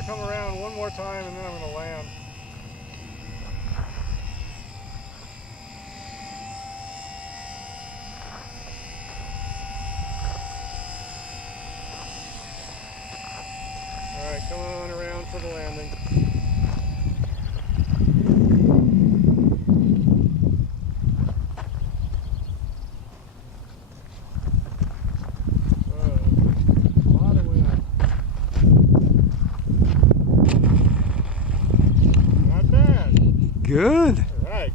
going to come around one more time and then I'm going to land. Alright, come on around for the landing. Good. All right.